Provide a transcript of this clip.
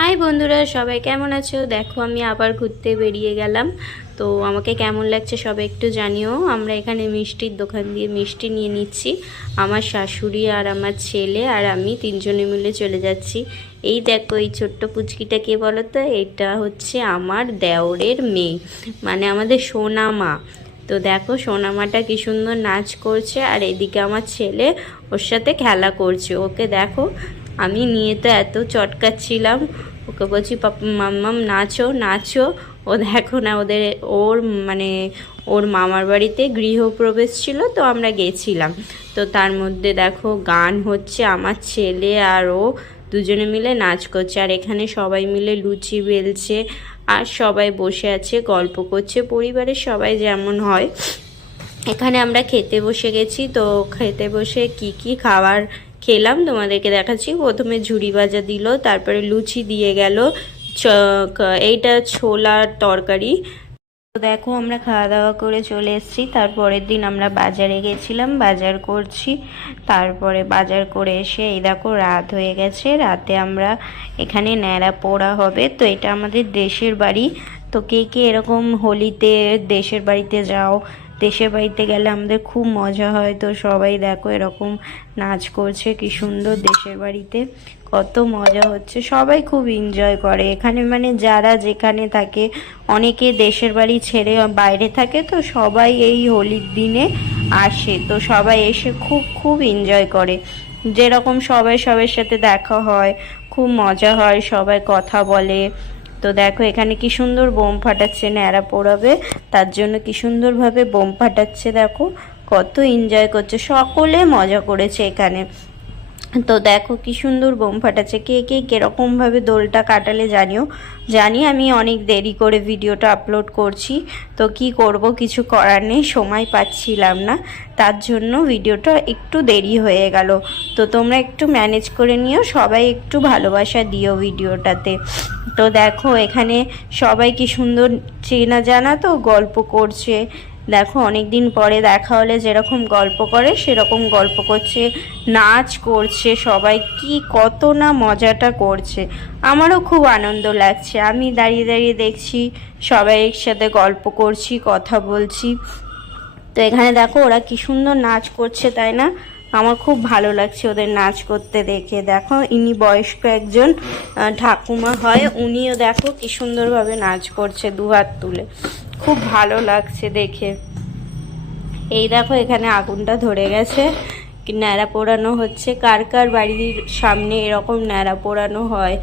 High বন্ধুরা, সবাই কেমন আছো? দেখো আমি আবার ঘুরতে বেরিয়ে গেলাম। তো আমাকে কেমন লাগছে সবাই একটু জানিও। আমরা এখানে মিষ্টির দোকান দিয়ে মিষ্টি নিয়ে নিচ্ছি। আমার শাশুড়ি আর আমার ছেলে আর আমি তিনজনে মিলে চলে যাচ্ছি। এই দেখো, এই ছোট্ট পুচকিটা কে বলো তো? এটা হচ্ছে আমার দেওরের মেয়ে, মানে আমাদের সোনা মা। তো দেখো সোনা মাটা কি সুন্দর নাচ করছে, আর এদিকে আমার ছেলে ওর সাথে খেলা করছে। ওকে দেখো, আমি নিয়ে তো এত চটকাচ্ছিলাম, ওকে বলছি মাম্মাম নাচো নাচো। ও দেখো না, ওর মানে ওর মামার বাড়িতে গৃহপ্রবেশ ছিল, তো আমরা গেছিলাম। তো তার মধ্যে দেখো গান হচ্ছে, আমার ছেলে আর ও দুজনে মিলে নাচ করছে, আর এখানে সবাই মিলে লুচি বেলছে, আর সবাই বসে আছে গল্প করছে, পরিবারের সবাই যেমন হয়। এখানে আমরা খেতে বসে গেছি। তো খেতে বসে কি কি খাবার খেলাম তোমাদেরকে দেখাচ্ছি। প্রথমে ঝুরি ভাজা দিল, তারপরে লুচি দিয়ে গেল, এইটা ছোলার তরকারি। তো দেখো আমরা খাওয়া দাওয়া করে চলে এসেছি। তারপরের দিন আমরা বাজারে গেছিলাম, বাজার করছি। তারপরে বাজার করে এসে এই দেখো রাত হয়ে গেছে। রাতে আমরা এখানে ন্যাড়া পোড়া হবে। তো এটা আমাদের দেশের বাড়ি। তো কে কে এরকম হোলিতে দেশের বাড়িতে যাও? দেশের বাড়িতে গেলে আমাদের খুব মজা হয়। তো সবাই দেখো এরকম নাচ করছে, কি সুন্দর দেশের বাড়িতে কত মজা হচ্ছে, সবাই খুব এনজয় করে এখানে। মানে যারা যেখানে থাকে, অনেকে দেশের বাড়ি ছেড়ে বাইরে থাকে, তো সবাই এই হোলির দিনে আসে। তো সবাই এসে খুব খুব এনজয় করে, যেরকম সবাই সবার সাথে দেখা হয়, খুব মজা হয়, সবাই কথা বলে। তো দেখো এখানে কি সুন্দর বোম ফাটাচ্ছে, ন্যাড়া পোড়াবে তার জন্য কি সুন্দরভাবে বোম ফাটাচ্ছে। দেখো কত এনজয় করছে, সকলে মজা করেছে এখানে। তো দেখো কি সুন্দর বোম ফাটাচ্ছে। কে কে কীরকমভাবে দোলটা কাটালে জানিও। জানি আমি অনেক দেরি করে ভিডিওটা আপলোড করছি, তো কি করব, কিছু করার নেই, সময় পাচ্ছিলাম না, তার জন্য ভিডিওটা একটু দেরি হয়ে গেল। তো তোমরা একটু ম্যানেজ করে নিও, সবাই একটু ভালোবাসা দিও ভিডিওটাতে। তো দেখো এখানে সবাই কি সুন্দর চেনা জানা, তো গল্প করছে। দেখো অনেক দিন পরে দেখা হলে যেরকম গল্প করে সেরকম গল্প করছে, নাচ করছে, সবাই কি কত না মজাটা করছে। আমারও খুব আনন্দ লাগছে, আমি দাঁড়িয়ে দাঁড়িয়ে দেখছি, সবাই একসাথে গল্প করছি, কথা বলছি। তো এখানে দেখো ওরা কি সুন্দর নাচ করছে, তাই না? আমার খুব ভালো লাগছে ওদের নাচ করতে দেখে। দেখো ইনি বয়স্ক একজন ঠাকুমা হয়, উনিও দেখো কি সুন্দরভাবে নাচ করছে দুহাত তুলে, খুব ভালো লাগছে দেখে। এই দেখো এখানে আগুনটা ধরে গেছে, ন্যাড়া পোড়ানো হচ্ছে। কার কার বাড়ির সামনে এরকম ন্যাড়া পোড়ানো হয়